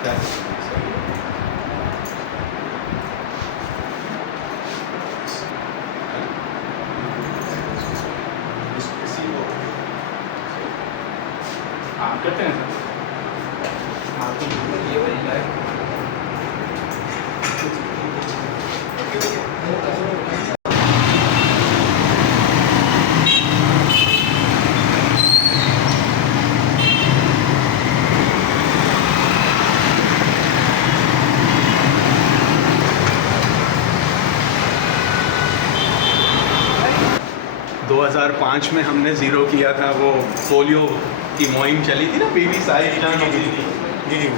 हाँ करते हैं सर। हाँ तो ये वाली लाइट 2005 में हमने ज़ीरो किया था, वो पोलियो की मुहिम चली थी ना, पीवी साहिब जान होती थी।